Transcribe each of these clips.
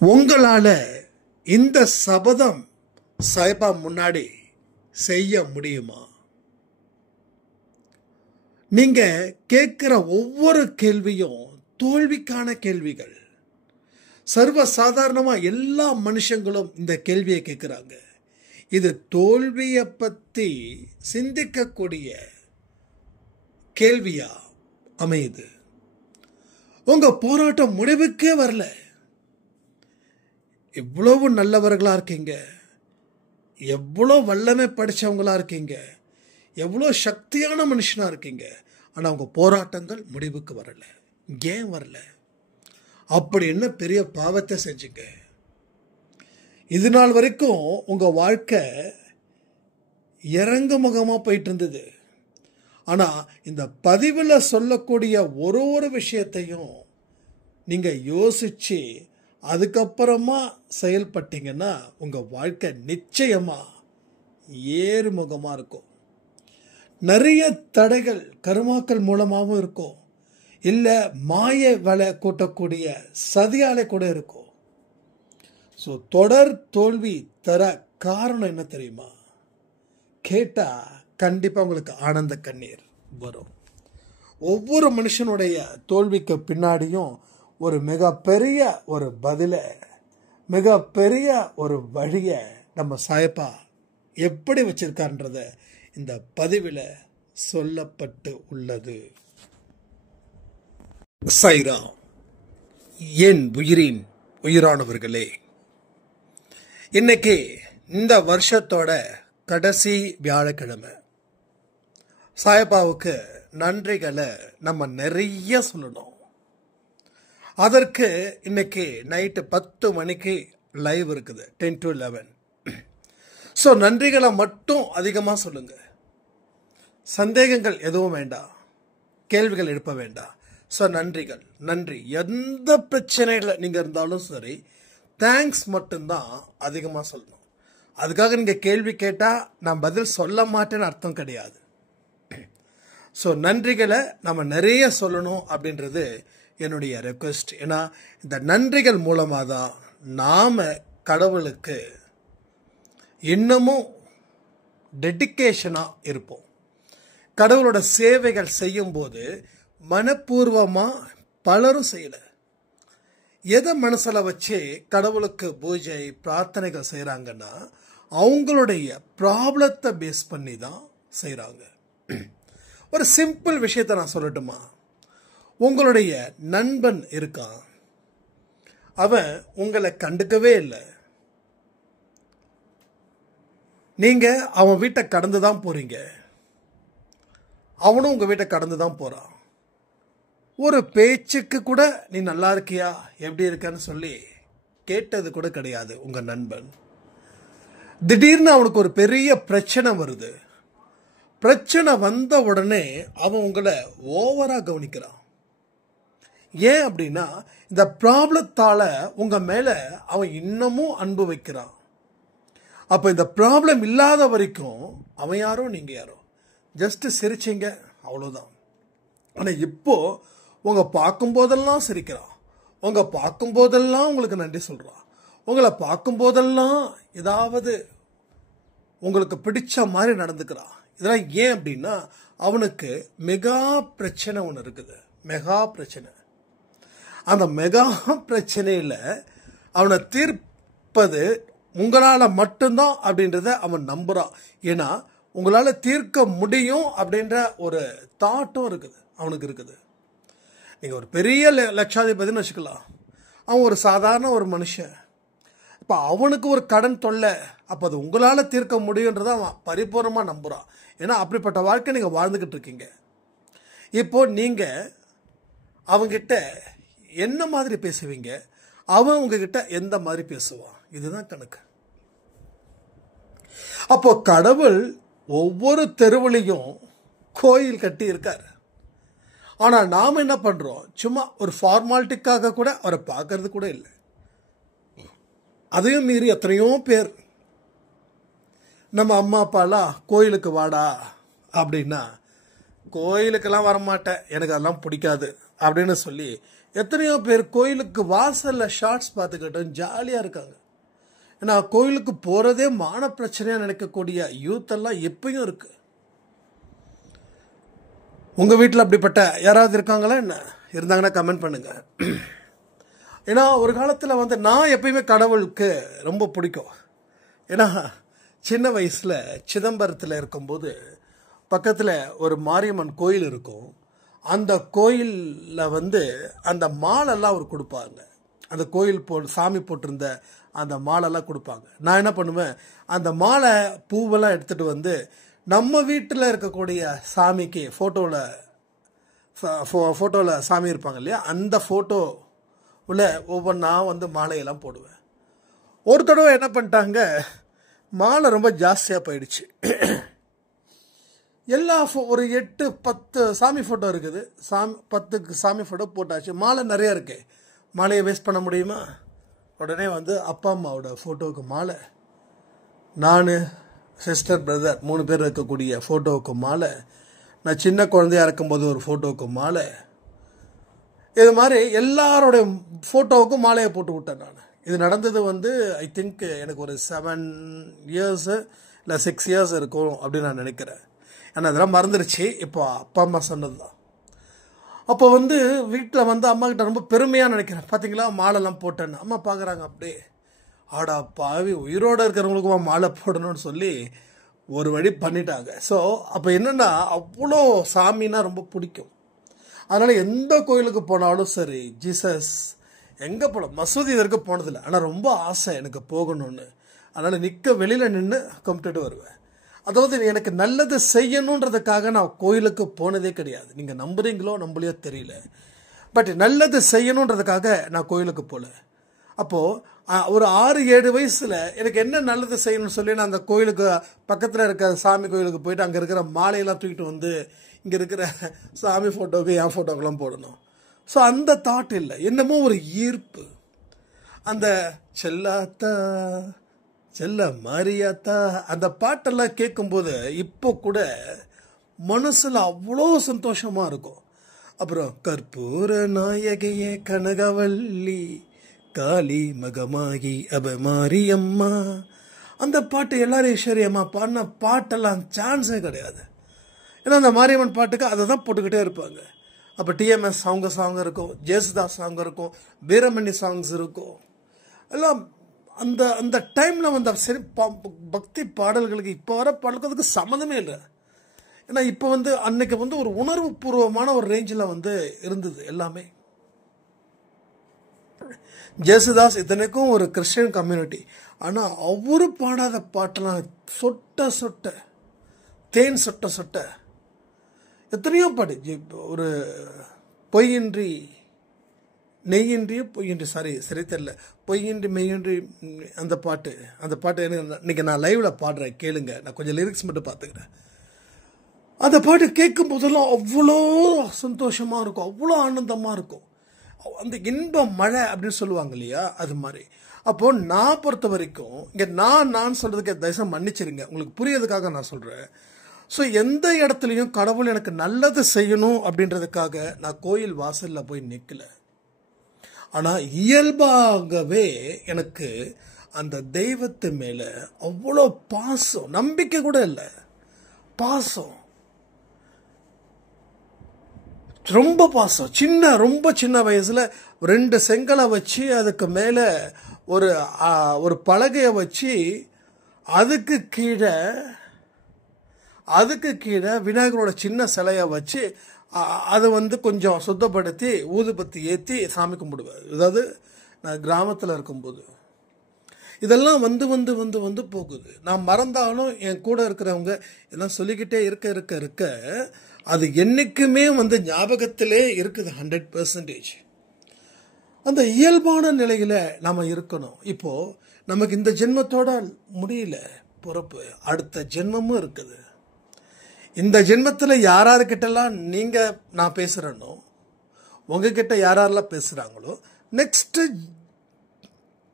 உங்களால் இந்த சபதம் சாய்பா முன்னாடி செய்ய முடியுமா? நீங்க கேட்கிற ஒவ்வொரு கேள்வியும் தோல்விக்கான கேள்விகள். சர்வ சாதாரணமா எல்லா மனுஷங்களும் இந்த கேள்வியை கேட்கிறாங்க. இது தோல்வியை பற்றி சிந்திக்கக்கூடிய கேள்வியா அமையுது. உங்க போராட்டம் முடிவுக்கே வரல. எவ்வளவு நல்லவர்களா இருக்கீங்க, எவ்வளோ வல்லமை படித்தவங்களா இருக்கீங்க, எவ்வளோ சக்தியான மனுஷனா இருக்கீங்க. ஆனால் உங்க போராட்டங்கள் முடிவுக்கு வரல. ஏன் வரல? அப்படி என்ன பெரிய பாவத்தை செஞ்சுங்க? இது நாள் வரைக்கும் உங்க வாழ்க்கை இறங்கு முகமாக போயிட்டு இருந்தது. ஆனால் இந்த பதிவில் சொல்லக்கூடிய ஒரு விஷயத்தையும் நீங்கள் யோசிச்சு அதுக்கப்புறமா செயல்பட்டீங்கன்னா உங்க வாழ்க்கை நிச்சயமா ஏறுமுகமா இருக்கும். நிறைய தடைகள் கருமாக்கள் மூலமாகவும் இருக்கும், இல்லை மாய வலை கூட்டக்கூடிய சதியாலே கூட இருக்கும். ஸோ தொடர் தோல்வி தர காரணம் என்ன தெரியுமா? கேட்டா கண்டிப்பா உங்களுக்கு ஆனந்த கண்ணீர் வரும். ஒவ்வொரு மனுஷனுடைய தோல்விக்கு பின்னாடியும் ஒரு மிகப்பெரிய ஒரு பதிலை, மிகப்பெரிய ஒரு வழியை நம்ம சாயப்பா எப்படி வச்சிருக்கான்றத இந்த பதிவில் சொல்லப்பட்டு உள்ளது. சாய்ராம். என் உயிரின் உயிரானவர்களே, இன்னைக்கு இந்த வருஷத்தோட கடைசி வியாழக்கிழமை. சாயப்பாவுக்கு நன்றிகளை நம்ம நிறைய சொல்லணும். அதற்கு இன்னைக்கு நைட்டு 10 மணிக்கு லைவ் இருக்குது, 10 to 11. ஸோ நன்றிகளை மட்டும் அதிகமாக சொல்லுங்க. சந்தேகங்கள் எதுவும் வேண்டாம், கேள்விகள் எழுப்ப வேண்டாம். ஸோ நன்றிகள், நன்றி. எந்த பிரச்சனையில் நீங்கள் இருந்தாலும் சரி, தேங்க்ஸ் மட்டும்தான் அதிகமாக சொல்லணும். அதுக்காக நீங்கள் கேள்வி கேட்டால் நான் பதில் சொல்ல மாட்டேன்னு அர்த்தம் கிடையாது. ஸோ நன்றிகளை நம்ம நிறைய சொல்லணும் அப்படின்றது என்னுடைய ரெக்வெஸ்ட். ஏன்னா இந்த நன்றிகள் மூலமாக தான் நாம் கடவுளுக்கு இன்னமும் டெடிக்கேஷனாக இருப்போம். கடவுளோட சேவைகள் செய்யும்போது மனப்பூர்வமாக பலரும் செய்யலை. எதை மனசில் வச்சு கடவுளுக்கு பூஜை பிரார்த்தனைகள் செய்கிறாங்கன்னா அவங்களுடைய ப்ராப்ளத்தை பேஸ் பண்ணி தான் செய்கிறாங்க. ஒரு சிம்பிள் விஷயத்தை நான் சொல்லட்டுமா? உங்களுடைய நண்பன் இருக்கான், அவன் உங்களை கண்டுக்கவே இல்லை. நீங்கள் அவன் வீட்டை கடந்து தான் போகிறீங்க, அவனும் உங்கள் வீட்டை கடந்து தான் போகிறான். ஒரு பேச்சுக்கு கூட நீ நல்லா இருக்கியா, எப்படி இருக்கன்னு சொல்லி கேட்டது கூட கிடையாது உங்கள் நண்பன். திடீர்னு அவனுக்கு ஒரு பெரிய பிரச்சனை வருது. பிரச்சனை வந்த உடனே அவன் உங்களை ஓவராக கவனிக்கிறான். ஏன் அப்படின்னா இந்த ப்ராப்ளத்தால் உங்கள் மேலே அவன் இன்னமும் அன்பு வைக்கிறான். அப்போ இந்த ப்ராப்ளம் இல்லாத வரைக்கும் அவன் யாரோ நீங்கள் யாரோ, ஜஸ்ட்டு சிரிச்சிங்க அவ்வளோதான். ஆனால் இப்போது உங்கள் பார்க்கும்போதெல்லாம் சிரிக்கிறான், உங்கள் பார்க்கும்போதெல்லாம் உங்களுக்கு நன்றி சொல்கிறான், உங்களை பார்க்கும்போதெல்லாம் ஏதாவது உங்களுக்கு பிடிச்ச மாதிரி நடந்துக்கிறான். இதெல்லாம் ஏன் அப்படின்னா அவனுக்கு மெகா பிரச்சனை ஒன்று இருக்குது, மெகா பிரச்சனை. அந்த மெகா பிரச்சனையில் அவனை தீர்ப்பது உங்களால் மட்டும்தான் அப்படின்றத அவன் நம்புகிறான். ஏன்னா உங்களால் தீர்க்க முடியும் அப்படின்ற ஒரு தாட்டும் இருக்குது, அவனுக்கு இருக்குது. நீங்கள் ஒரு பெரிய லட்சாதிபதினு வச்சுக்கலாம், அவன் ஒரு சாதாரண ஒரு மனுஷன். இப்போ அவனுக்கு ஒரு கடன் தொல்லை, அப்போ அது உங்களால் தீர்க்க முடியுன்றதை அவன் பரிபூர்ணமாக நம்புகிறான். ஏன்னா அப்படிப்பட்ட வாழ்க்கை நீங்கள் வாழ்ந்துக்கிட்டு இருக்கீங்க. இப்போது நீங்கள் அவங்கிட்ட என்ன மாதிரி பேசுவீங்க, அவன் உங்ககிட்ட எந்த மாதிரி பேசுவான், இதுதான் கணக்கு. அப்போ கடவுள் ஒவ்வொரு தெருவுலையும் கோயில் கட்டி இருக்கார். ஆனால் நாம் என்ன பண்ணுறோம், சும்மா ஒரு ஃபார்மாலிட்டிக்காக கூட அவரை பார்க்கறது கூட இல்லை. அதையும் மீறி எத்தனையோ பேர் நம்ம அம்மா அப்பாலாம் கோயிலுக்கு வாடா அப்படின்னா கோயிலுக்கெல்லாம் வரமாட்டேன், எனக்கு அதெல்லாம் பிடிக்காது அப்படின்னு சொல்லி எத்தனையோ பேர் கோயிலுக்கு வாசலில் ஷார்ட்ஸ் பார்த்துக்கிட்டோம் ஜாலியாக இருக்காங்க. ஏன்னா கோயிலுக்கு போகிறதே மான பிரச்சனையாக நினைக்கக்கூடிய யூத் எல்லாம் எப்பயும் இருக்கு. உங்கள் வீட்டில் அப்படிப்பட்ட யாராவது இருக்காங்களா என்ன? இருந்தாங்கன்னா கமெண்ட் பண்ணுங்க. ஏன்னா ஒரு காலத்தில் வந்து நான் எப்பயுமே கடவுளுக்கு ரொம்ப பிடிக்கும். ஏன்னா சின்ன வயசில் சிதம்பரத்தில் இருக்கும்போது பக்கத்தில் ஒரு மாரியம்மன் கோயில் இருக்கும். அந்த கோயிலில் வந்து அந்த மாலெல்லாம் அவர் கொடுப்பாங்க. அந்த கோயில் சாமி போட்டிருந்த அந்த மாலெல்லாம் கொடுப்பாங்க. நான் என்ன பண்ணுவேன், அந்த மாலை பூவெல்லாம் எடுத்துகிட்டு வந்து நம்ம வீட்டில் இருக்கக்கூடிய சாமிக்கு ஃபோட்டோவில் சாமி இருப்பாங்க இல்லையா, அந்த ஃபோட்டோவில் ஒவ்வொன்றா வந்து மாலையெல்லாம் போடுவேன். ஒரு தடவை என்ன பண்ணிட்டாங்க, மாலை ரொம்ப ஜாஸ்தியாக போயிடுச்சு. எல்லா ஒரு 8-10 சாமி ஃபோட்டோ இருக்குது. 10 சாமி ஃபோட்டோ போட்டாச்சு. மாலை நிறையா இருக்கு. மாலையை வேஸ்ட் பண்ண முடியுமா? உடனே வந்து அப்பா அம்மாவோட ஃபோட்டோவுக்கு மாலை, நான் சிஸ்டர் பிரதர் 3 பேர் இருக்கக்கூடிய ஃபோட்டோவுக்கு மாலை, நான் சின்ன குழந்தையாக இருக்கும்போது ஒரு ஃபோட்டோவுக்கு மாலை, இது மாதிரி எல்லாரோடைய ஃபோட்டோவுக்கும் மாலையை போட்டு விட்டேன் நான். இது நடந்தது வந்து ஐ திங்க் எனக்கு ஒரு 7 இயர்ஸ் இல்லை 6 இயர்ஸ் இருக்கும் அப்படின்னு நான் நினைக்கிறேன். ஏன்னா அதெல்லாம் மறந்துடுச்சு. இப்போ அப்பா அம்மா சொன்னது தான். அப்போ வந்து வீட்டில் வந்து அம்மா கிட்ட ரொம்ப பெருமையாக நினைக்கிறேன். பார்த்தீங்களா மாலைலாம் போட்டேன்னு. அம்மா பார்க்குறாங்க அப்படியே, ஆடா பாவி உயிரோடு இருக்கிறவங்களுக்குமா மாலை போடணும்னு சொல்லி ஒரு வழி பண்ணிட்டாங்க. ஸோ அப்போ என்னென்னா அவ்வளோ சாமின்னா ரொம்ப பிடிக்கும். அதனால் எந்த கோயிலுக்கு போனாலும் சரி, ஜீசஸ் எங்கே போகலாம், மசூதி இதற்கு போனதில்லை, ஆனால் ரொம்ப ஆசை எனக்கு போகணும்னு. அதனால் வெளியில் நின்று கும்பிட்டுட்டு வருவேன். அதாவது எனக்கு நல்லது செய்யணுன்றதுக்காக நான் கோயிலுக்கு போனதே கிடையாது. நீங்கள் நம்புறீங்களோ நம்பலையோ தெரியல, பட் நல்லது செய்யணுன்றதுக்காக நான் கோயிலுக்கு போகல. அப்போது ஒரு 6-7 வயசில் எனக்கு என்ன நல்லது செய்யணும்னு சொல்லி நான் அந்த கோயிலுக்கு பக்கத்தில் இருக்க சாமி கோயிலுக்கு போயிட்டு அங்கே இருக்கிற மாலையெல்லாம் தூக்கிட்டு வந்து இங்கே இருக்கிற சாமி ஃபோட்டோவுக்கு என் ஃபோட்டோக்கெல்லாம் போடணும். ஸோ அந்த தாட் இல்லை, என்னமோ ஒரு ஈர்ப்பு. அந்த செல்லாத்தா செல்ல மாரியாத்தா அந்த பாட்டெல்லாம் கேட்கும்போது இப்போ கூட மனசில் அவ்வளோ சந்தோஷமாக இருக்கும். அப்புறம் கற்பூர நாயகியே கனகவல்லி காளி மகமாகி அபமாரியம்மா, அந்த பாட்டு எல்லாரும் ஈஸ்வரியம்மா பாடின பாட்டெல்லாம் சான்ஸே கிடையாது. ஏன்னா அந்த மாரியம்மன் பாட்டுக்கு அதை தான் போட்டுக்கிட்டே இருப்பாங்க. அப்போ டிஎம்எஸ் சாங் இருக்கும், ஜேசுதாஸ் சாங் இருக்கும், வீரமணி சாங்ஸ் இருக்கும். எல்லாம் அந்த அந்த டைமில் வந்து சரி பக்தி பாடல்களுக்கு இப்போ வர பாடலுக்கு அதுக்கு சம்மந்தமே இல்லை. ஏன்னா இப்போ வந்து அன்னைக்கு வந்து ஒரு உணர்வு பூர்வமான ஒரு ரேஞ்சில் வந்து இருந்தது எல்லாமே. ஜேசுதாஸ் இத்தனைக்கும் ஒரு கிறிஸ்டியன் கம்யூனிட்டி, ஆனால் அவரு பாடாத பாட்டெல்லாம் சொட்ட சொட்ட தேன் சொட்ட சொட்ட எத்தனையோ பாட்டு. ஒரு பொய்யின்றி நெய்யின்றி பொய்யின்றி சரி தெரியல, பொய்யின்றி மெய்யின்றி அந்த பாட்டு இன்னைக்கு நான் லைவ்ல பாடுறேன் கேளுங்க. நான் கொஞ்சம் லிரிக்ஸ் மட்டும் பார்த்துக்கிறேன். அந்த பாட்டு கேட்கும் போதெல்லாம் அவ்வளோ சந்தோஷமா இருக்கும், அவ்வளோ ஆனந்தமா இருக்கும். அந்த இன்ப மழை அப்படின்னு சொல்லுவாங்க இல்லையா, அது மாதிரி. அப்போ நான் பொறுத்த வரைக்கும் இங்கே நான் சொல்றதுக்கு தயவுசெய்து மன்னிச்சிருங்க, உங்களுக்கு புரியறதுக்காக நான் சொல்றேன். ஸோ எந்த இடத்துலையும் கடவுள் எனக்கு நல்லது செய்யணும் அப்படின்றதுக்காக நான் கோயில் வாசலில் போய் நிற்கல. ஆனால் இயல்பாகவே எனக்கு அந்த தெய்வத்து மேலே அவ்வளோ பாசம், நம்பிக்கை கூட இல்லை, பாசம், ரொம்ப பாசம். ரொம்ப சின்ன வயசில் 2 செங்கலை வச்சு அதுக்கு மேலே ஒரு பலகையை வச்சு அதுக்கு கீழே விநாயகரோட சின்ன சிலையை வச்சு அதை வந்து கொஞ்சம் சுத்தப்படுத்தி ஊதுபத்தி ஏற்றி சாமி கும்பிடுவேன். அதாவது நான் கிராமத்தில் இருக்கும்போது இதெல்லாம் வந்து போகுது. நான் மறந்தாலும் என் கூட இருக்கிறவங்க எல்லாம் சொல்லிக்கிட்டே இருக்க அது என்றைக்குமே வந்து ஞாபகத்திலே இருக்குது 100%. அந்த இயல்பான நிலையில் நாம் இருக்கணும். இப்போது நமக்கு இந்த ஜென்மத்தோட முடியல பொறுப்பு, அடுத்த ஜென்மமும் இருக்குது. இந்த ஜென்மத்தில் யாராருக்கிட்டலாம் நான் பேசுகிறேனோ, உங்ககிட்ட யாரெல்லாம் பேசுகிறாங்களோ, நெக்ஸ்ட்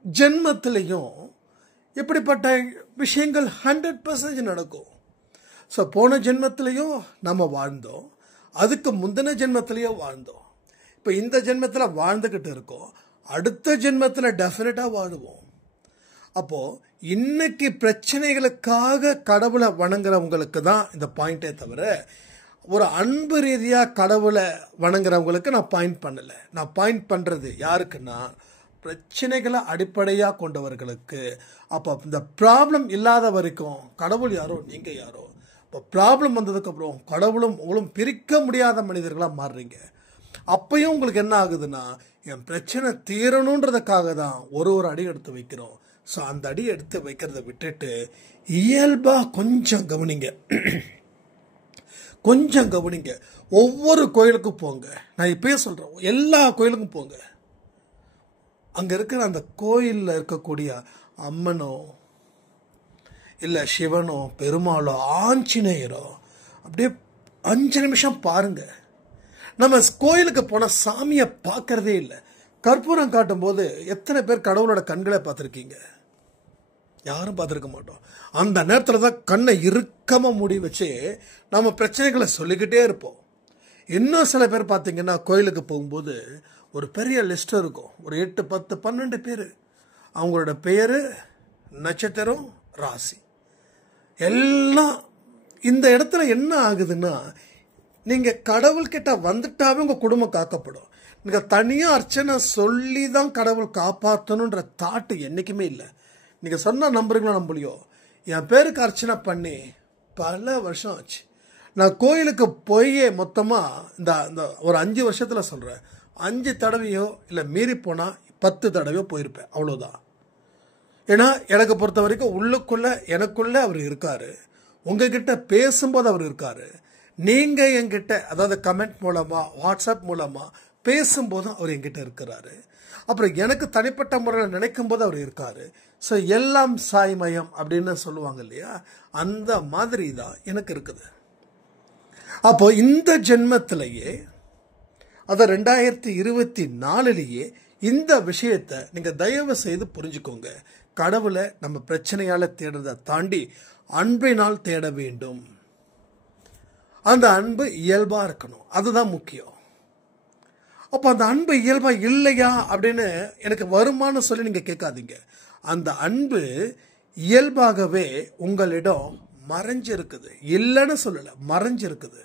ஜென்மத்திலையும் இப்படிப்பட்ட விஷயங்கள் 100% நடக்கும். ஸோ போன ஜென்மத்திலையும் நம்ம வாழ்ந்தோம், அதுக்கு முந்தின ஜென்மத்திலையும் வாழ்ந்தோம். இப்போ இந்த ஜென்மத்தில் வாழ்ந்துக்கிட்டு இருக்கோம், அடுத்த ஜென்மத்தில் டெஃபினட்டாக வாழுவோம். அப்போது இன்னைக்கு பிரச்சனைகளுக்காக கடவுளை வணங்குறவங்களுக்கு தான் இந்த பாயிண்டே தவிர, ஒரு அன்பு ரீதியாக கடவுளை வணங்குறவங்களுக்கு நான் பாயிண்ட் பண்ணலை. நான் பாயிண்ட் பண்ணுறது யாருக்குன்னா, பிரச்சனைகளை அடிப்படையாக கொண்டவர்களுக்கு. அப்போ இந்த ப்ராப்ளம் இல்லாத வரைக்கும் கடவுள் யாரோ நீங்கள் யாரோ. இப்போ ப்ராப்ளம் வந்ததுக்கப்புறம் கடவுளும் உங்களும் பிரிக்க முடியாத மனிதர்களாக மாறுறீங்க. அப்பையும் உங்களுக்கு என்ன ஆகுதுன்னா, என் பிரச்சனை தீரணுன்றதுக்காக தான் ஒரு அடி எடுத்து வைக்கிறோம். ஸோ அந்த அடி எடுத்து வைக்கிறத விட்டுட்டு இயல்பாக கொஞ்சம் கவனிங்க, கொஞ்சம் கவனிங்க. ஒவ்வொரு கோயிலுக்கும் போங்க. நான் இப்பயே சொல்கிறேன், எல்லா கோயிலுக்கும் போங்க. அங்கே இருக்கிற அந்த கோயிலில் இருக்கக்கூடிய அம்மனோ இல்லை சிவனோ பெருமாளோ ஆஞ்சநேயரோ அப்படியே 5 நிமிஷம் பாருங்க. நம்ம கோயிலுக்கு போனால் சாமியை பார்க்கறதே இல்லை. கற்பூரம் காட்டும் போது எத்தனை பேர் கடவுளோட கண்களை பார்த்துருக்கீங்க? யாரும் பார்த்துருக்க மாட்டோம். அந்த நேரத்தில் தான் கண்ணை இறுக்கமாக மூடி வச்சு நம்ம பிரச்சனைகளை சொல்லிக்கிட்டே இருப்போம். இன்னும் சில பேர் பார்த்தீங்கன்னா கோயிலுக்கு போகும்போது ஒரு பெரிய லிஸ்ட் இருக்கும், ஒரு 8, 10, 12 பேர். அவங்களோட பெயர், நட்சத்திரம், ராசி எல்லாம். இந்த இடத்துல என்ன ஆகுதுன்னா, நீங்கள் கடவுள்கிட்ட வந்துட்டாவே உங்கள் குடும்பம் காக்கப்படும். நீங்கள் தனியாக அர்ச்சனை சொல்லி தான் கடவுள் காப்பாற்றணுன்ற தாட்டு என்றைக்குமே இல்லை. நீங்கள் சொன்னால் நம்புறீங்களோ நம்பலையோ, என் பேருக்கு அர்ச்சனை பண்ணி பல வருஷம் ஆச்சு. நான் கோயிலுக்கு போய் மொத்தமாக இந்த ஒரு 5 வருஷத்தில் சொல்கிறேன், 5 தடவையோ இல்லை மீறி போனால் 10 தடவையோ போயிருப்பேன், அவ்வளோதான். ஏன்னா எனக்கு பொறுத்த வரைக்கும் உள்ளுக்குள்ளே எனக்குள்ளே அவர் இருக்கார். உங்ககிட்ட பேசும்போது அவர் இருக்கார். நீங்கள் என்கிட்ட, அதாவது கமெண்ட் மூலமாக, வாட்ஸ்அப் மூலமாக பேசும்போதும் அவர் என்கிட்ட இருக்கிறாரு. அப்புறம் எனக்கு தனிப்பட்ட முறையில் நினைக்கும் போது அவர் இருக்கார். ஸோ எல்லாம் சாய்மயம் அப்படின்னு சொல்லுவாங்க இல்லையா, அந்த மாதிரி தான் எனக்கு இருக்குது. அப்போ இந்த ஜென்மத்திலேயே, அதை 2024 இந்த விஷயத்தை நீங்கள் தயவு செய்து புரிஞ்சுக்கோங்க. கடவுளை நம்ம பிரச்சனையால் தேடுறதை தாண்டி அன்பினால் தேட வேண்டும். அந்த அன்பு இயல்பாக இருக்கணும், அதுதான் முக்கியம். அப்போ அந்த அன்பு இயல்பாக இல்லையா அப்படின்னு எனக்கு வருமானு சொல்லி நீங்கள் கேட்காதீங்க. அந்த அன்பு இயல்பாகவே உங்களிடம் மறைஞ்சிருக்குது, இல்லைன்னு சொல்லலை, மறைஞ்சிருக்குது.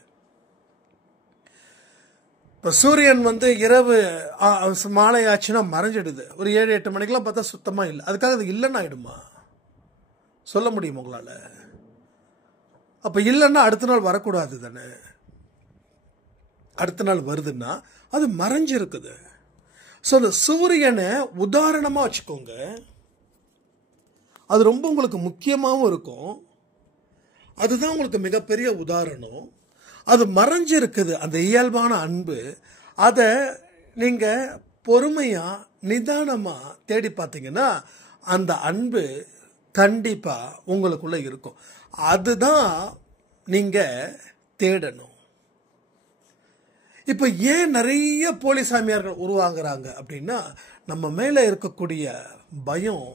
இப்போ சூரியன் இரவு மாலை ஆச்சுன்னா மறைஞ்சிடுது. ஒரு 7, 8 மணிக்கெலாம் பார்த்தா சுத்தமாக இல்லை. அதுக்காக அது இல்லைன்னு ஆகிடுமா? சொல்ல முடியும் உங்களால்? அப்போ இல்லைன்னா அடுத்த நாள் வரக்கூடாது தானே? அடுத்த நாள் வருதுன்னா அது மறைஞ்சிருக்குது. ஸோ அந்த சூரியனை உதாரணமாக வச்சுக்கோங்க. அது ரொம்ப உங்களுக்கு முக்கியமாகவும் இருக்கும். அதுதான் உங்களுக்கு மிகப்பெரிய உதாரணம். அது மறைஞ்சிருக்குது, அந்த இயல்பான அன்பு. அதை நீங்கள் பொறுமையாக நிதானமாக தேடி பார்த்தீங்கன்னா அந்த அன்பு கண்டிப்பாக உங்களுக்குள்ளே இருக்கும். அதுதான் நீங்கள் தேடணும். இப்போ ஏன் நிறைய போலி சாமியார்கள் உருவாகிறாங்க அப்படின்னா, நம்ம மேலே இருக்கக்கூடிய பயம்,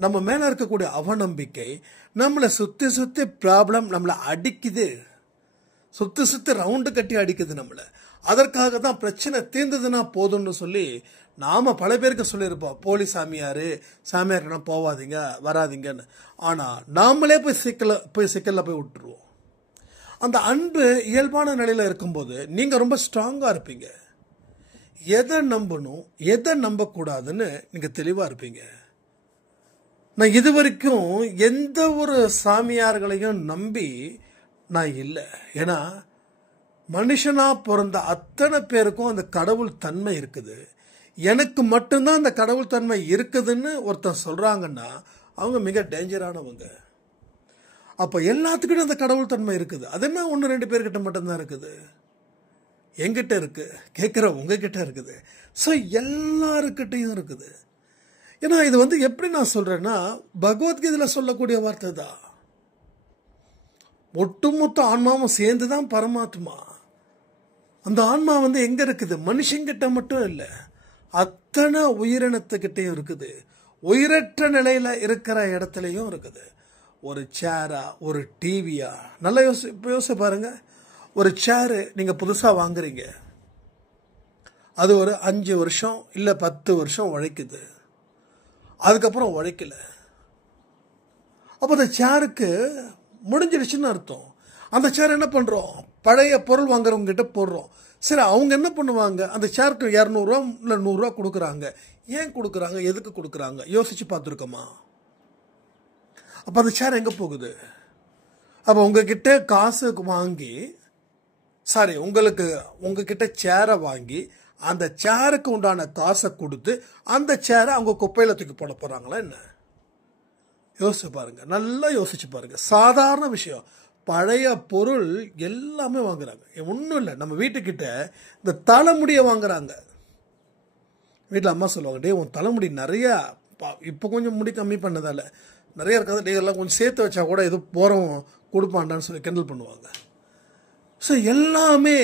நம்ம மேலே இருக்கக்கூடிய அவநம்பிக்கை, நம்மளை சுற்றி சுற்றி ப்ராப்ளம் நம்மளை அடிக்குது, சுற்றி சுற்றி ரவுண்டு கட்டி அடிக்குது நம்மளை. அதற்காக தான் பிரச்சனை தீர்ந்ததுன்னா போதும்னு சொல்லி நாம் பல பேருக்கு சொல்லியிருப்போம், போலி சாமியார்கிட்ட போவாதீங்க, வராதிங்கன்னு. ஆனால் நாமளே போய் சிக்கலில் போய் விட்டுருவோம். அந்த அன்பு இயல்பான நிலையில் இருக்கும்போது நீங்கள் ரொம்ப ஸ்ட்ராங்காக இருப்பீங்க. எதை நம்பணும், எதை நம்பக்கூடாதுன்னு நீங்கள் தெளிவாக இருப்பீங்க. நான் இது வரைக்கும் எந்த ஒரு சாமியார்களையும் நம்பி நான் இல்லை. ஏன்னா மனுஷனாக பிறந்த அத்தனை பேருக்கும் அந்த கடவுள் தன்மை இருக்குது. எனக்கு மட்டும்தான் அந்த கடவுள் தன்மை இருக்குதுன்னு ஒருத்தர் சொல்கிறாங்கன்னா அவங்க மிக டேஞ்சரானவங்க. அப்போ எல்லாத்துக்கிட்டும் அந்த கடவுள் தன்மை இருக்குது. அது என்ன 1, 2 பேர்கிட்ட மட்டும்தான் இருக்குது? என்கிட்ட இருக்குது, கேட்குற உங்ககிட்ட இருக்குது. ஸோ எல்லாருக்கிட்டையும் இருக்குது. ஏன்னா இது எப்படி நான் சொல்கிறேன்னா, பகவத்கீதையில் சொல்லக்கூடிய வார்த்தை தான். ஒட்டுமொத்த ஆன்மாவும் சேர்ந்து தான் பரமாத்மா. அந்த ஆன்மா எங்கே இருக்குது? மனுஷங்கிட்ட மட்டும் இல்லை, அத்தனை உயிரினத்துக்கிட்டையும் இருக்குது. உயிரற்ற நிலையில் இருக்கிற இடத்துலையும் இருக்குது. ஒரு சேரா, ஒரு டிவியா, நல்லா யோசி பாருங்க. ஒரு சேரு நீங்கள் புதுசாக வாங்குறீங்க, அது ஒரு 5 வருஷம் இல்லை 10 வருஷம் உழைக்குது, அதுக்கப்புறம் உழைக்கல. அப்போ அந்த சேருக்கு முடிஞ்சிடுச்சுன்னு அர்த்தம். அந்த சேர் என்ன பண்ணுறோம், பழைய பொருள் வாங்குறவங்க கிட்ட போடுறோம். சரி, அவங்க என்ன பண்ணுவாங்க, அந்த சேருக்கு 200 இல்லை 100 கொடுக்குறாங்க. ஏன் கொடுக்குறாங்க, எதுக்கு கொடுக்குறாங்க, யோசிச்சு பார்த்துருக்கோமா? அப்போ அந்த சேர் எங்கே போகுது? அப்போ உங்ககிட்ட காசு வாங்கி, சாரி, உங்ககிட்ட சேரை வாங்கி அந்த சேருக்கு உண்டான காசை கொடுத்து அந்த சேரை அவங்க குப்பையில் தூக்கி போட போகிறாங்களா என்ன? யோசிச்சு பாருங்க, நல்லா யோசிச்சு பாருங்க. சாதாரண விஷயம், பழைய பொருள் எல்லாமே வாங்குறாங்க. ஒன்றும் இல்லை, நம்ம வீட்டுக்கிட்ட இந்த தலைமுடியை வாங்குறாங்க. வீட்டில் அம்மா சொல்லுவாங்க, டே உன் தலைமுடி நிறையா, இப்போ கொஞ்சம் முடி கம்மி பண்ணதால நிறைய இருக்காது, டே எல்லாம் கொஞ்சம் சேர்த்து வச்சா கூட எது போகிறோம் கொடுப்பாண்டான்னு சொல்லி கிண்டல் பண்ணுவாங்க. ஸோ எல்லாமே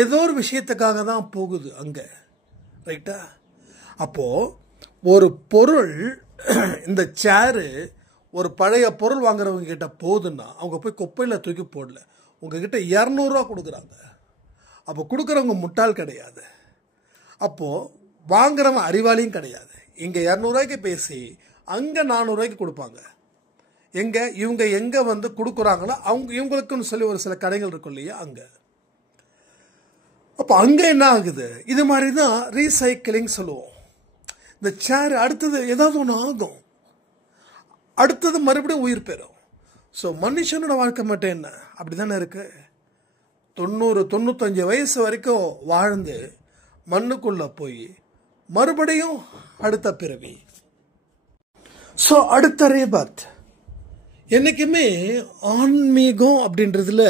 ஏதோ ஒரு விஷயத்துக்காக தான் போகுது அங்கே, ரைட்டா? அப்போது ஒரு பொருள், இந்த சேரு ஒரு பழைய பொருள் வாங்குறவங்க கிட்ட போகுதுன்னா அவங்க போய் குப்பையில் தூக்கி போடல, உங்ககிட்ட 200 கொடுக்குறாங்க. அப்போ கொடுக்குறவங்க முட்டாள் கிடையாது, அப்போது வாங்குறவன் அறிவாளியும் கிடையாது. இங்கே 200 பேசி அங்கே 400 கொடுப்பாங்க. இவங்க எங்கே வந்து கொடுக்குறாங்களோ அவங்க இவங்களுக்குன்னு சொல்லி ஒரு சில கடைகள் இருக்கும் இல்லையா, அங்கே. அப்போ அங்கே என்ன ஆகுது, இது மாதிரி தான் ரீசைக்கிளிங் சொல்லுவோம். இந்த சேர் அடுத்தது ஏதாவது ஒன்று ஆகும், அடுத்தது மறுபடியும் உயிர் பெறும். ஸோ மனுஷனோட வாழ்க்கை மட்டும் என்ன அப்படி தானே இருக்கு. 90-95 வயசு வரைக்கும் வாழ்ந்து மண்ணுக்குள்ள போய் மறுபடியும் அடுத்த பிறவி. ஸோ அடுத்த ரேபத். என்னைக்குமே ஆன்மீகம் அப்படின்றதுல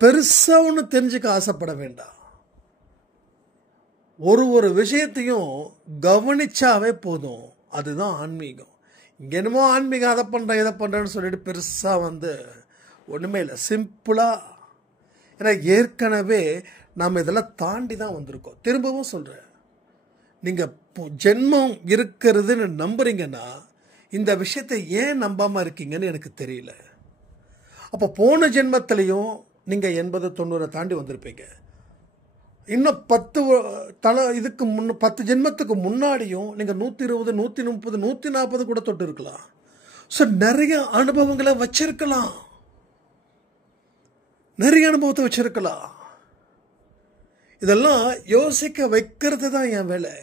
பெருசாக ஒன்று தெரிஞ்சுக்க ஆசைப்பட வேண்டாம். ஒரு விஷயத்தையும் கவனிச்சாவே போதும், அதுதான் ஆன்மீகம். இங்கே என்னமோ ஆன்மீகம் அதை பண்ணுறேன் இதை பண்ணுறேன்னு சொல்லிட்டு பெருசாக வந்து ஒன்றுமே இல்லை, சிம்பிளாக. ஏன்னா ஏற்கனவே நாம் இதெல்லாம் தாண்டி தான் வந்திருக்கோம். திரும்பவும் சொல்கிறேன், நீங்கள் ஜென்மம் இருக்கிறதுன்னு நம்புறீங்கன்னா இந்த விஷயத்தை ஏன் நம்பாமல் இருக்கீங்கன்னு எனக்கு தெரியல. அப்போ போன ஜென்மத்திலையும் நீங்கள் 80-90 தாண்டி வந்திருப்பீங்க. இன்னும் 10 ஜென்மத்துக்கு முன்னாடியும் நீங்கள் 120, 130, 140 கூட தொட்டு இருக்கலாம். ஸோ நிறைய அனுபவங்களை வச்சிருக்கலாம், நிறைய அனுபவத்தை வச்சிருக்கலாம். இதெல்லாம் யோசிக்க வைக்கிறது தான் என் வேலை,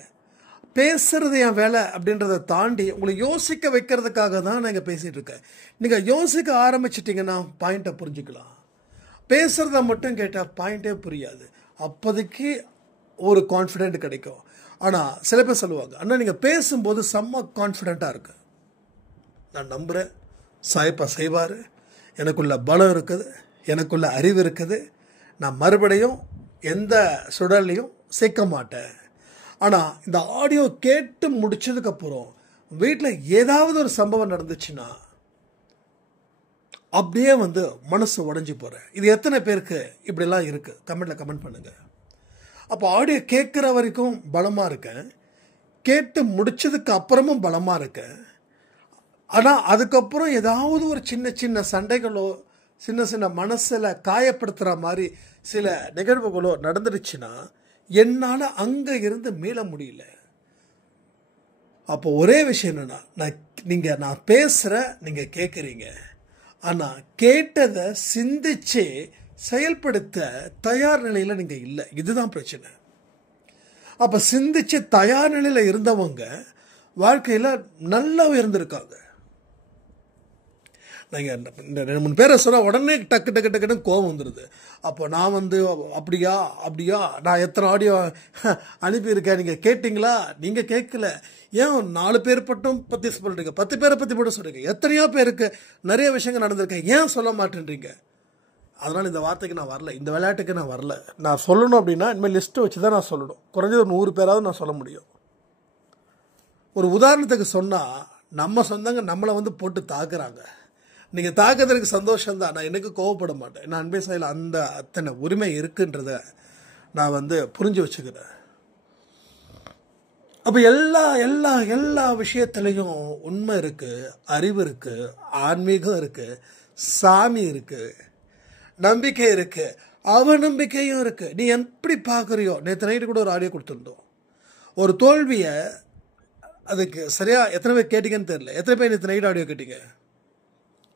பேசுறது என் வேலை. அப்படின்றத தாண்டி உங்களை யோசிக்க வைக்கிறதுக்காக தான் நான் இங்கே பேசிகிட்டு இருக்கேன். நீங்கள் யோசிக்க ஆரம்பிச்சிட்டிங்கன்னா பாயிண்ட்டை புரிஞ்சுக்கலாம். பேசுகிறத மட்டும் கேட்டால் பாயிண்ட்டே புரியாது. அப்போதைக்கு ஒரு கான்ஃபிடென்ட் கிடைக்கும். ஆனால் சில பேர் சொல்லுவாங்க, அண்ணா நீங்கள் பேசும்போது செம்ம கான்ஃபிடென்ட்டாக இருக்கு, நான் நம்புகிறேன், சாய்ப்பா செய்வார், எனக்குள்ள பலம் இருக்குது, எனக்குள்ள அறிவு இருக்குது, நான் மறுபடியும் எந்த சுடலையும் சேர்க்க மாட்டேன். ஆனால் இந்த ஆடியோ கேட்டு முடிச்சதுக்கப்புறம் வீட்டில் ஏதாவது ஒரு சம்பவம் நடந்துச்சுன்னா அப்படியே வந்து மனசு உடஞ்சி போகிறேன். இது எத்தனை பேருக்கு இப்படிலாம் இருக்குது, கமெண்ட்டில் கமெண்ட் பண்ணுங்கள். அப்போ ஆடியோ கேட்குற வரைக்கும் பலமாக இருக்கேன், கேட்டு முடிச்சதுக்கு அப்புறமும் பலமாக இருக்கேன். ஆனால் அதுக்கப்புறம் ஏதாவது ஒரு சின்ன சின்ன சண்டைகளோ சின்ன சின்ன மனசில் காயப்படுத்துகிற மாதிரி சில நிகழ்வுகளோ நடந்துடுச்சுன்னா என்னால் அங்கே இருந்து மீள முடியல. அப்போ ஒரே விஷயம் என்னன்னா, நான் பேசுகிறேன், நீங்கள் கேட்குறீங்க, ஆனால் கேட்டதை சிந்திச்சு செயல்படுத்த தயார் நிலையில் நீங்கள் இல்லை. இதுதான் பிரச்சனை. அப்போ சிந்திச்சு தயார் நிலையில் இருந்தவங்க வாழ்க்கையில் நல்லா உயர்ந்திருக்காங்க. நீங்கள் இந்த 2-3 பேரை சொன்னால் உடனே டக்கு டக்கு டக்குன்னு கோபம் வந்துடுது. அப்போ நான் வந்து அப்படியா நான் எத்தனை ஆடியோ அனுப்பியிருக்கேன், நீங்கள் கேட்டிங்களா, நீங்கள் கேட்கல, ஏன் 4 பேர் மட்டும் பற்றி சொல்கிறீங்க, 10 பேரை பற்றி மட்டும் சொல்கிறீங்க, எத்தனையோ பேருக்கு நிறைய விஷயங்கள் நடந்திருக்கேன், ஏன் சொல்ல மாட்டேன்றீங்க? அதனால் இந்த வார்த்தைக்கு நான் வரல, இந்த விளையாட்டுக்கு நான் வரல. நான் சொல்லணும் அப்படின்னா இனிமேல் லிஸ்ட்டு வச்சு தான் நான் சொல்லணும். குறைஞ்சது 100 பேராவது நான் சொல்ல முடியும். ஒரு உதாரணத்துக்கு சொன்னால், நம்ம சொந்தங்க நம்மளை வந்து போட்டு தாக்குறாங்க, நீங்கள் தாக்குறதுக்கு சந்தோஷம்தான், நான் எனக்கு கோவப்பட மாட்டேன். நான் அன்பே சாயில் அந்த அத்தனை உரிமை இருக்குன்றத நான் வந்து புரிஞ்சு வச்சுக்கிறேன். அப்போ எல்லா விஷயத்துலையும் உண்மை இருக்குது, அறிவு இருக்குது, ஆன்மீகம் இருக்குது, சாமி இருக்குது, நம்பிக்கை இருக்குது. அவநம்பிக்கையும் இருக்கு. நீ எப்படி பார்க்குறியோ, நேற்று நைட்டு கூட ஒரு ஆடியோ கொடுத்துருந்தோம். ஒரு தோல்வியை அதுக்கு சரியா எத்தனை பேர் கேட்டீங்கன்னு தெரியல. எத்தனை பேர் நேற்று நைட் ஆடியோ கேட்டீங்க?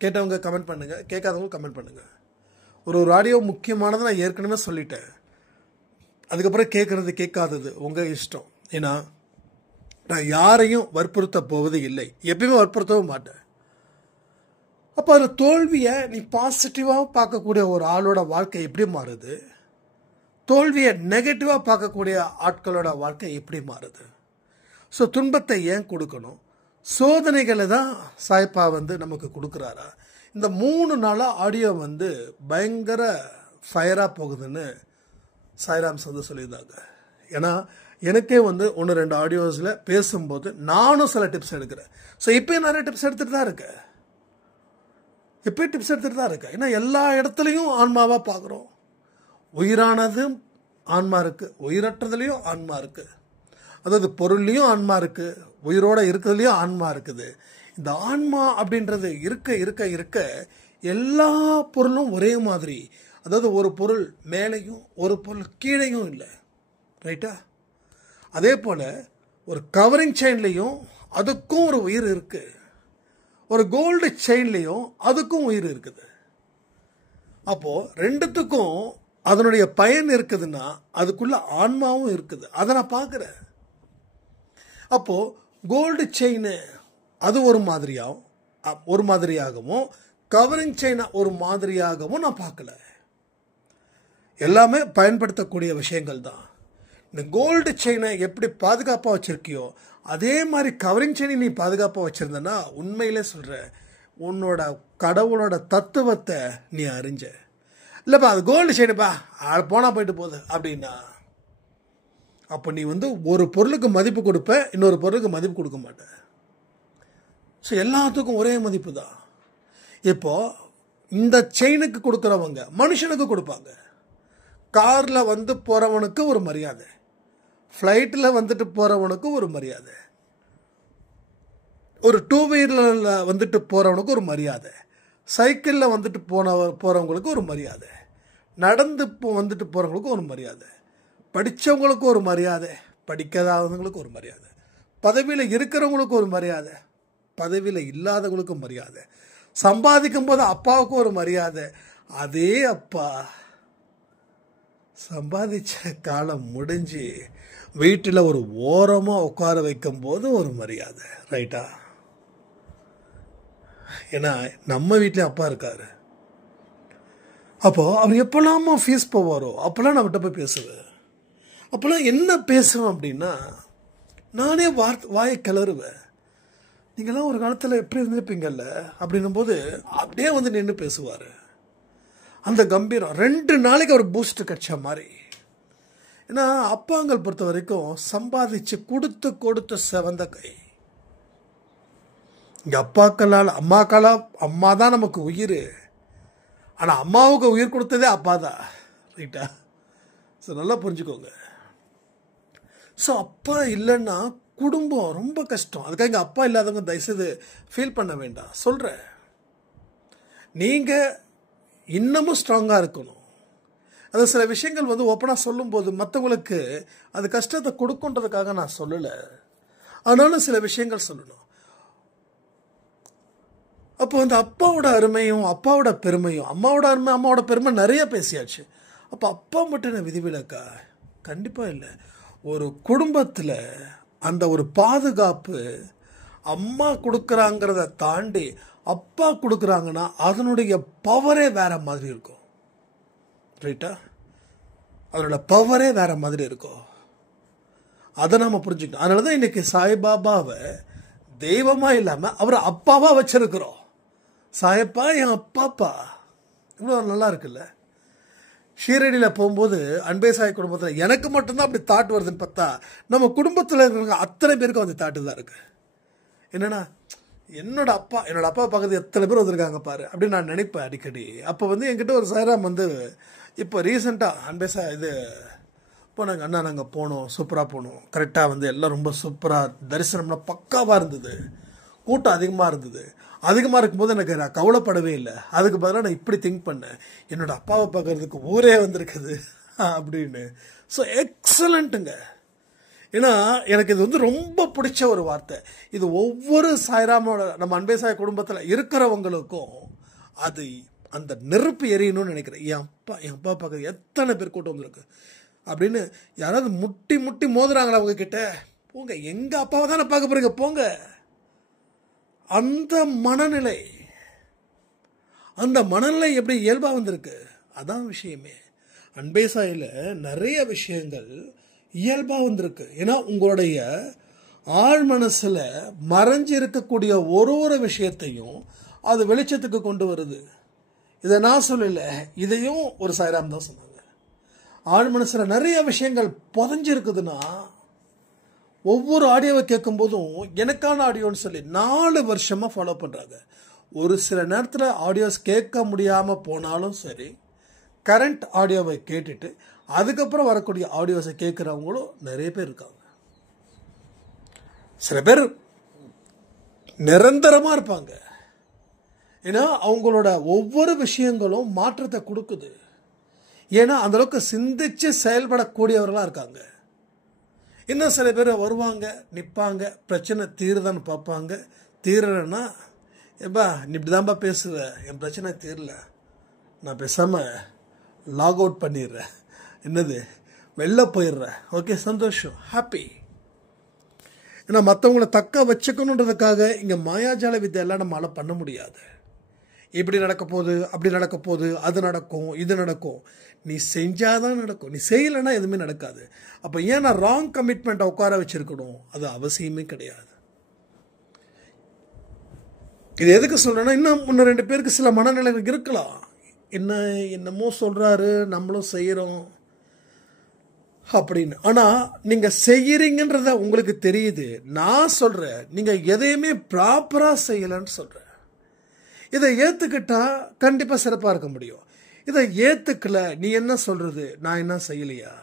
கேட்டவங்க கமெண்ட் பண்ணுங்க, கேட்காதவங்க கமெண்ட் பண்ணுங்க. ஒரு ஆடியோ முக்கியமானதை நான் ஏற்கனவே சொல்லிட்டேன். அதுக்கப்புறம் கேட்கறது கேட்காதது உங்கள் இஷ்டம். ஏன்னா நான் யாரையும் வற்புறுத்த போவது இல்லை, எப்பயுமே வற்புறுத்தவும் மாட்டேன். அப்போ அந்த தோல்வியை நீ பாசிட்டிவாக பார்க்கக்கூடிய ஒரு ஆளோட வாழ்க்கை எப்படி மாறுது, தோல்வியை நெகட்டிவாக பார்க்கக்கூடிய ஆட்களோட வாழ்க்கை எப்படி மாறுது? ஸோ துன்பத்தை ஏன் கொடுக்கணும்? சோதனைகளை தான் சாய்ப்பா நமக்கு கொடுக்குறாரா? இந்த 3 நாளாக ஆடியோ பயங்கர ஃபயராக போகுதுன்னு சாய்ராம்ஸ் சொல்லியிருந்தாங்க. ஏன்னா எனக்கே 1-2 ஆடியோஸில் பேசும்போது நானும் சில டிப்ஸ் எடுக்கிறேன். ஸோ இப்போயும் நிறைய டிப்ஸ் எடுத்துகிட்டு தான் இருக்கேன். ஏன்னா எல்லா இடத்துலையும் ஆன்மாவாக பார்க்குறோம். உயிரானதும் ஆன்மா இருக்குது, உயிரற்றதுலேயும் ஆன்மா இருக்குது. அதாவது பொருள்லேயும் ஆன்மா இருக்குது, உயிரோடு இருக்கிறதுலையும் ஆன்மா இருக்குது. இந்த ஆன்மா அப்படின்றது இருக்க எல்லா பொருளும் ஒரே மாதிரி. அதாவது ஒரு பொருள் மேலேயும் ஒரு பொருள் கீழேயும் இல்லை, ரைட்டா? அதே போல் ஒரு கவரிங் செயின்லேயும் அதுக்கும் ஒரு உயிர் இருக்குது, ஒரு கோல்டு செயின்லேயும் அதுக்கும் உயிர் இருக்குது. அப்போது ரெண்டுத்துக்கும் அதனுடைய பயன் இருக்குதுன்னா அதுக்குள்ள ஆன்மாவும் இருக்குது. அதை நான் பார்க்குறேன். அப்போது கோல்டு செயின் அது ஒரு மாதிரியாகவும் கவரிங் செயினை ஒரு மாதிரியாகவும் நான் பார்க்கல. எல்லாமே பயன்படுத்தக்கூடிய விஷயங்கள் தான். இந்த கோல்டு செயினை எப்படி பாதுகாப்பாக வச்சுருக்கியோ அதே மாதிரி கவரிங் செயினை நீ பாதுகாப்பாக வச்சுருந்தனா உண்மையிலே சொல்கிறேன், உன்னோட கடவுளோட தத்துவத்தை நீ அறிஞ்ச. இல்லைப்பா அது கோல்டு செயினுப்பா போனால் போயிட்டு போகுது அப்படின்னா, அப்போ நீ ஒரு பொருளுக்கு மதிப்பு கொடுப்ப, இன்னொரு பொருளுக்கு மதிப்பு கொடுக்க மாட்ட. ஸோ எல்லாத்துக்கும் ஒரே மதிப்பு தான். இப்போது இந்த செயினுக்கு கொடுக்குறவங்க மனுஷனுக்கு கொடுப்பாங்க. காரில் போகிறவனுக்கு ஒரு மரியாதை, ஃப்ளைட்டில் போகிறவனுக்கு ஒரு மரியாதை, ஒரு 2 வீலரில் போகிறவனுக்கு ஒரு மரியாதை, சைக்கிளில் போகிறவங்களுக்கு ஒரு மரியாதை, நடந்து போகிறவங்களுக்கு ஒரு மரியாதை, படித்தவங்களுக்கு ஒரு மரியாதை, படிக்காதவங்களுக்கு ஒரு மரியாதை, பதவியில் இருக்கிறவங்களுக்கு ஒரு மரியாதை, பதவியில் இல்லாதவங்களுக்கு மரியாதை, சம்பாதிக்கும் போது அப்பாவுக்கு ஒரு மரியாதை. அதே அப்பா சம்பாதிச்ச காலம் முடிஞ்சு வீட்டில் ஒரு ஓரமாக உட்கார வைக்கும் போது ஒரு மரியாதை, ரைட்டா? ஏன்னா நம்ம வீட்டில் அப்பா இருக்காரு. அப்போது அவர் எப்போல்லாமா ஃபீஸ் போவாரோ அப்போல்லாம் நான் அவர்கிட்ட போய் பேசுவேன். அப்போல்லாம் என்ன பேசுவேன் அப்படின்னா, நானே வாயை கிளறுவேன். நீங்களாம் ஒரு காலத்தில் எப்படி இருந்திருப்பீங்கல்ல அப்படின்னும் போது அப்படியே நின்று பேசுவார். அந்த கம்பீரம் 2 நாளைக்கு அவர் பூஸ்ட் கட்ச மாதிரி. ஏன்னா அப்பாங்கள் பொறுத்த வரைக்கும் சம்பாதிச்சு கொடுத்து செவந்த கை. இங்கே அப்பாக்களால் அம்மா தான் நமக்கு உயிர். ஆனால் அம்மாவுக்கு உயிர் கொடுத்ததே அப்பா தான், ரைட்டா? ஸோ நல்லா புரிஞ்சுக்கோங்க. ஸோ அப்பா இல்லைன்னா குடும்பம் ரொம்ப கஷ்டம். அதுக்காக இங்கே அப்பா இல்லாதவங்க தயவுசெய்து ஃபீல் பண்ண வேண்டாம். சொல்கிறேன், நீங்கள் இன்னமும் ஸ்ட்ராங்காக இருக்கணும். அது சில விஷயங்கள் ஓப்பனாக சொல்லும்போது மற்றவங்களுக்கு அது கஷ்டத்தை கொடுக்குன்றதுக்காக நான் சொல்லலை. ஆனாலும் சில விஷயங்கள் சொல்லணும். அப்போ அப்பாவோட அருமையும் அப்பாவோட பெருமையும், அம்மாவோட பெருமை நிறைய பேசியாச்சு. அப்போ அப்பா மட்டும் என்ன விதிவிலக்கா? கண்டிப்பாக இல்லை. ஒரு குடும்பத்தில் அந்த ஒரு பாதுகாப்பு அம்மா கொடுக்குறாங்கிறத தாண்டி அப்பா கொடுக்குறாங்கன்னா அதனுடைய பவரே வேற மாதிரி இருக்கும், ரைட்டா? அதனோட பவரே வேற மாதிரி இருக்கும். அதை நாம் புரிஞ்சுக்கணும். அதனால தான் இன்னைக்கு சாய்பாபாவை தெய்வமாக இல்லாமல் அவரை அப்பாவாக வச்சிருக்கிறோம். சாயப்பா என் அப்பாப்பா, இவ்வளோ நல்லா இருக்குல்ல. ஷீரடியில் போகும்போது அன்பே சாய் குடும்பத்தில் எனக்கு மட்டும்தான் அப்படி தாட் வருதுன்னு பார்த்தா நம்ம குடும்பத்தில் இருக்கிறவங்க அத்தனை பேருக்கும் அந்த தாட்டு தான் இருக்குது. என்னென்னா என்னோட அப்பா பக்கத்து எத்தனை பேர் வந்திருக்காங்க பாரு அப்படின்னு நான் நினைப்பேன் அடிக்கடி. அப்போ என்கிட்ட ஒரு சாய்ராம் இப்போ ரீசெண்டாக அன்பே சாய் இது போனாங்க. அண்ணா நாங்கள் போனோம், சூப்பராக போனோம், கரெக்டாக எல்லாம் ரொம்ப சூப்பராக தரிசனம்லாம் பக்காவாக இருந்தது. கூட்டம் அதிகமாக இருந்தது. அதிகமாக இருக்கும்போது எனக்கு நான் கவலைப்படவே இல்லை. அதுக்கு பதிலாக நான் இப்படி திங்க் பண்ணேன், என்னோட அப்பாவை பார்க்கறதுக்கு ஊரே வந்திருக்குது அப்படின்னு. ஸோ எக்ஸலண்ட்டுங்க. ஏன்னா எனக்கு இது வந்து ரொம்ப பிடிச்ச ஒரு வார்த்தை. இது ஒவ்வொரு சாய்ராமோட நம்ம அன்பே சாய் குடும்பத்தில் இருக்கிறவங்களுக்கும் அது அந்த நெருப்பு எரியணும்னு நினைக்கிறேன். என் அப்பா பார்க்க எத்தனை பேர் கூட்டம் வந்திருக்கு அப்படின்னு யாராவது முட்டி முட்டி மோதுறாங்களா அவங்க கிட்ட, போங்க எங்கள் அப்பாவை தானே பார்க்க போறீங்க போங்க. அந்த மனநிலை எப்படி இயல்பாக வந்திருக்கு, அதான் விஷயமே. அன்பே சாயில் நிறைய விஷயங்கள் இயல்பாக வந்திருக்கு. ஏன்னா உங்களுடைய ஆழ் மனசில் மறைஞ்சு இருக்கக்கூடிய ஒரு விஷயத்தையும் அது வெளிச்சத்துக்கு கொண்டு வருது. இதை நான் சொல்லல, இதையும் ஒரு சாய்ராம் தான் சொன்னாங்க. ஆழ் மனசில் நிறைய விஷயங்கள் புதஞ்சிருக்குதுன்னா ஒவ்வொரு ஆடியோவை கேட்கும் போதும் எனக்கான ஆடியோன்னு சொல்லி 4 வருஷமாக ஃபாலோ பண்ணுறாங்க. ஒரு சில நேரத்தில் ஆடியோஸ் கேட்க முடியாமல் போனாலும் சரி, கரண்ட் ஆடியோவை கேட்டுட்டு அதுக்கப்புறம் வரக்கூடிய ஆடியோஸை கேட்குறவங்களும் நிறைய பேர் இருக்காங்க. சில பேர் நிரந்தரமாக இருப்பாங்க. ஏன்னா அவங்களோட ஒவ்வொரு விஷயங்களும் மாற்றத்தை கொடுக்குது. ஏன்னா அந்தளவுக்கு சிந்திச்சு செயல்படக்கூடியவர்களாக இருக்காங்க. இன்னும் சில பேர் வருவாங்க, நிற்பாங்க, பிரச்சனை தீருதான்னு பார்ப்பாங்க. தீரலைன்னா, ஏப்பா நீ இப்படி தான்ப்பா பேசுவேன், என் பிரச்சனை தீரல, நான் பேசாமல் லாக் அவுட் பண்ணிடுறேன், என்னது வெளில போயிடுறேன், ஓகே சந்தோஷம், ஹாப்பி. ஏன்னா மற்றவங்கள தக்க வச்சுக்கணுன்றதுக்காக இங்கே மாயாஜால வித்தையெல்லாம் நம்மளால் பண்ண முடியாது. இப்படி நடக்க போகுது, அப்படி நடக்க போகுது, அது நடக்கும், இது நடக்கும். நீ செஞ்சாதான் நடக்கும், நீ செய்யலைன்னா எதுவுமே நடக்காது. அப்போ ஏன் நான் ராங் கமிட்மெண்ட்டை உட்கார வச்சிருக்கணும், அது அவசியமே கிடையாது. இது எதுக்கு சொல்றேன்னா, இன்னும் 1-2 பேருக்கு சில மனநிலைகள் இருக்கலாம். என்னமோ சொல்றாரு, நம்மளும் செய்யறோம் அப்படின்னு. ஆனா நீங்க செய்யறீங்கன்றத உங்களுக்கு தெரியுது. நான் சொல்றேன், நீங்க எதையுமே ப்ராப்பரா செய்யலன்னு சொல்றேன். இதை ஏத்துக்கிட்டா கண்டிப்பா சிறப்பா இருக்க முடியும். இதை ஏத்துக்கல, நீ என்ன சொல்றது, நான் என்ன செய்யலையா?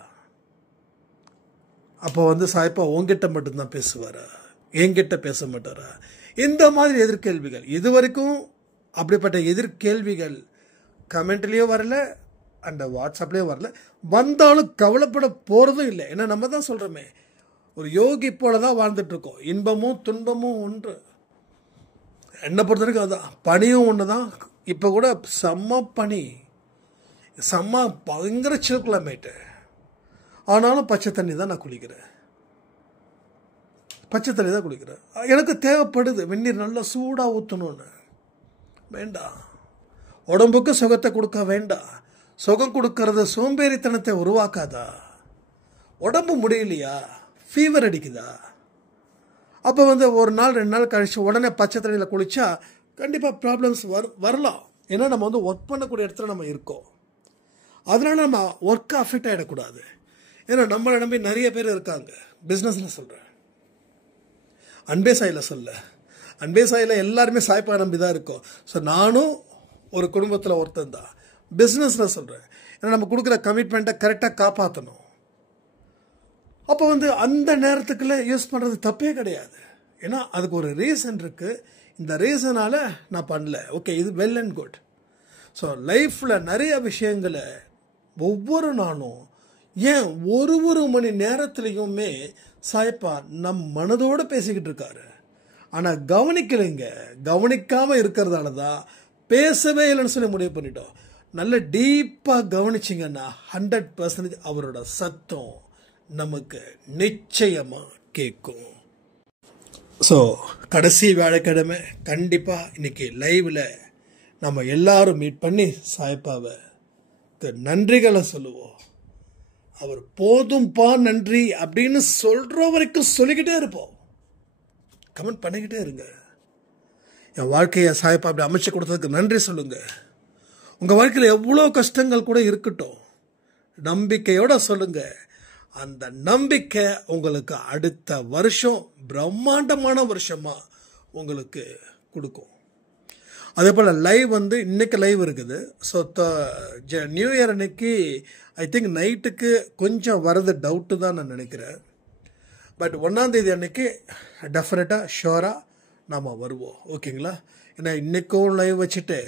அப்போ வந்து சாய்ப்பா உங்ககிட்ட மட்டும்தான் பேசுவாரா, என்கிட்ட பேச மாட்டாரா? இந்த மாதிரி எதிர்கேள்விகள் இது வரைக்கும் அப்படிப்பட்ட எதிர்கேள்விகள் கமெண்ட்லயும் வரல, அந்த வாட்ஸ்அப்லயும் வரல. வந்தாலும் கவலைப்பட போறதும் இல்லை. ஏன்னா நம்ம தான் சொல்றோமே, ஒரு யோகி போலதான் வாழ்ந்துட்டு இருக்கோம். இன்பமும் துன்பமும் ஒன்று. என்னை பொறுத்த வரைக்கும் அதுதான். பனியும் ஒன்று தான். இப்போ கூட செம்ம பனி, செம்ம பயங்கர சில் கிளைமேட்டு. ஆனாலும் பச்சை தண்ணி தான் நான் குளிக்கிறேன். பச்சை தண்ணி தான் குளிக்கிறேன். எனக்கு தேவைப்படுது வெந்நீர் நல்லா சூடாக ஊற்றணும்னு. வேண்டாம், உடம்புக்கு சுகத்தை கொடுக்க வேண்டாம். சுகம் கொடுக்கறது சோம்பேறித்தனத்தை உருவாக்காதா? உடம்பு முடியலையா, ஃபீவர் அடிக்குதா, அப்போ வந்து 1 நாள் 2 நாள் கழிச்சு உடனே பச்சை தண்ணியில் குளிச்சா கண்டிப்பாக ப்ராப்ளம்ஸ் வரலாம். ஏன்னா நம்ம வந்து ஒர்க் பண்ணக்கூடிய இடத்துல நம்ம இருக்கோம். அதனால நம்ம ஒர்க்கை அஃபெக்ட் ஆகிடக்கூடாது. ஏன்னா நம்மளை நம்பி நிறைய பேர் இருக்காங்க. பிஸ்னஸில் சொல்கிறேன், அன்பே சாயில் சொல்ல, அன்பே சாயில் எல்லாருமே சாய்ப்பா நம்பி தான் இருக்கோம். ஸோ நானும் ஒரு குடும்பத்தில் ஒருத்தன் தான். பிஸ்னஸில் சொல்கிறேன், ஏன்னா நம்ம கொடுக்குற கமிட்மெண்ட்டை கரெக்டாக காப்பாற்றணும். அப்போ வந்து அந்த நேரத்துக்குள்ள யூஸ் பண்ணுறது தப்பே கிடையாது. ஏன்னா அதுக்கு ஒரு ரீசன் இருக்குது. இந்த ரீசனால் நான் பண்ணல, ஓகே, இது வெல் அண்ட் குட். ஸோ லைஃப்பில் நிறைய விஷயங்களை ஒவ்வொரு நாளும், ஏன் ஒரு மணி நேரத்துலையுமே சாய்ப்பா நம் மனதோடு பேசிக்கிட்டு இருக்காரு. ஆனால் கவனிக்கலைங்க. கவனிக்காமல் இருக்கிறதால தான் பேசவே இல்லைன்னு சொல்லி முடிவு பண்ணிட்டோம். நல்ல டீப்பாக கவனிச்சிங்கன்னா 100% அவரோட சத்தம் நமக்கு நிச்சயமா கேட்கும். ஸோ கடைசி வியாழக்கிழமை கண்டிப்பாக இன்னைக்கு லைவ்ல நம்ம எல்லாரும் மீட் பண்ணி சாய்ப்பாவை நன்றிகளை சொல்லுவோம். அவர் போதும்பா நன்றி அப்படின்னு சொல்ற வரைக்கும் சொல்லிக்கிட்டே இருப்போம். கமெண்ட் பண்ணிக்கிட்டே இருங்க. என் வாழ்க்கையை சாய்ப்பா அப்படி அமைச்சு கொடுத்ததுக்கு நன்றி சொல்லுங்க. உங்க வாழ்க்கையில் எவ்வளோ கஷ்டங்கள் கூட இருக்கட்டும், நம்பிக்கையோட சொல்லுங்க. அந்த நம்பிக்கை உங்களுக்கு அடுத்த வருஷம் பிரம்மாண்டமான வருஷமா உங்களுக்கு கொடுக்கும். அதே போல் லைவ் வந்து இன்னைக்கு லைவ் இருக்குது. ஸோ நியூ இயர் அன்னைக்கு ஐ திங்க் நைட்டுக்கு கொஞ்சம் வரது டவுட்டு தான் நான் நினைக்கிறேன். பட் 1ஆம் தேதி அன்னைக்கு டெஃபினட்டாக ஷோராக நாம் வருவோம். ஓகேங்களா? ஏன்னா இன்றைக்கும் லைவ் வச்சுட்டு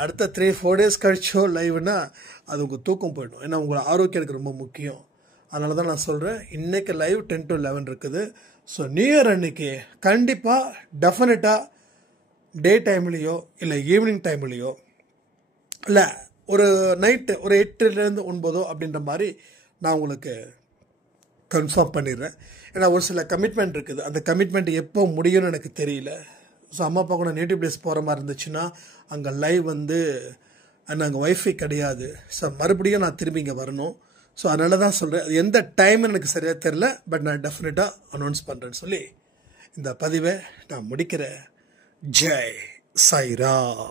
அடுத்த 3-4 டேஸ் கழிச்சோ லைவ்னா அது உங்கள் தூக்கம் போயிடும். ஏன்னா உங்களோட ஆரோக்கியம் எனக்கு ரொம்ப முக்கியம். அதனால தான் நான் சொல்கிறேன், இன்றைக்கி லைவ் 10 to 11 இருக்குது. ஸோ நியூ இயர் அன்றைக்கி கண்டிப்பாக டெஃபினட்டாக டே டைம்லேயோ இல்லை ஈவினிங் டைம்லேயோ இல்லை ஒரு நைட்டு ஒரு 8லேருந்து 9 அப்படின்ற மாதிரி நான் உங்களுக்கு கன்ஃபார்ம் பண்ணிடுறேன். ஏன்னா ஒரு சில கமிட்மெண்ட் இருக்குது, அந்த கமிட்மெண்ட் எப்போ முடியும்னு எனக்கு தெரியல. ஸோ அம்மா அப்பா கூட நேட்டிவ் பிளேஸ் போகிற மாதிரி இருந்துச்சுன்னா அங்கே லைவ் வந்து அங்கே வைஃபை கிடையாது. ஸோ மறுபடியும் நான் திரும்பி இங்கே வரணும். ஸோ அதனால தான் சொல்கிறேன், அது எந்த டைம்னு எனக்கு சரியாக தெரில, பட் நான் டெஃபினட்டாக அனௌன்ஸ் பண்ணுறேன்னு சொல்லி இந்த பதிவை நான் முடிக்கிறேன். ஜெய் சாய்ராம்.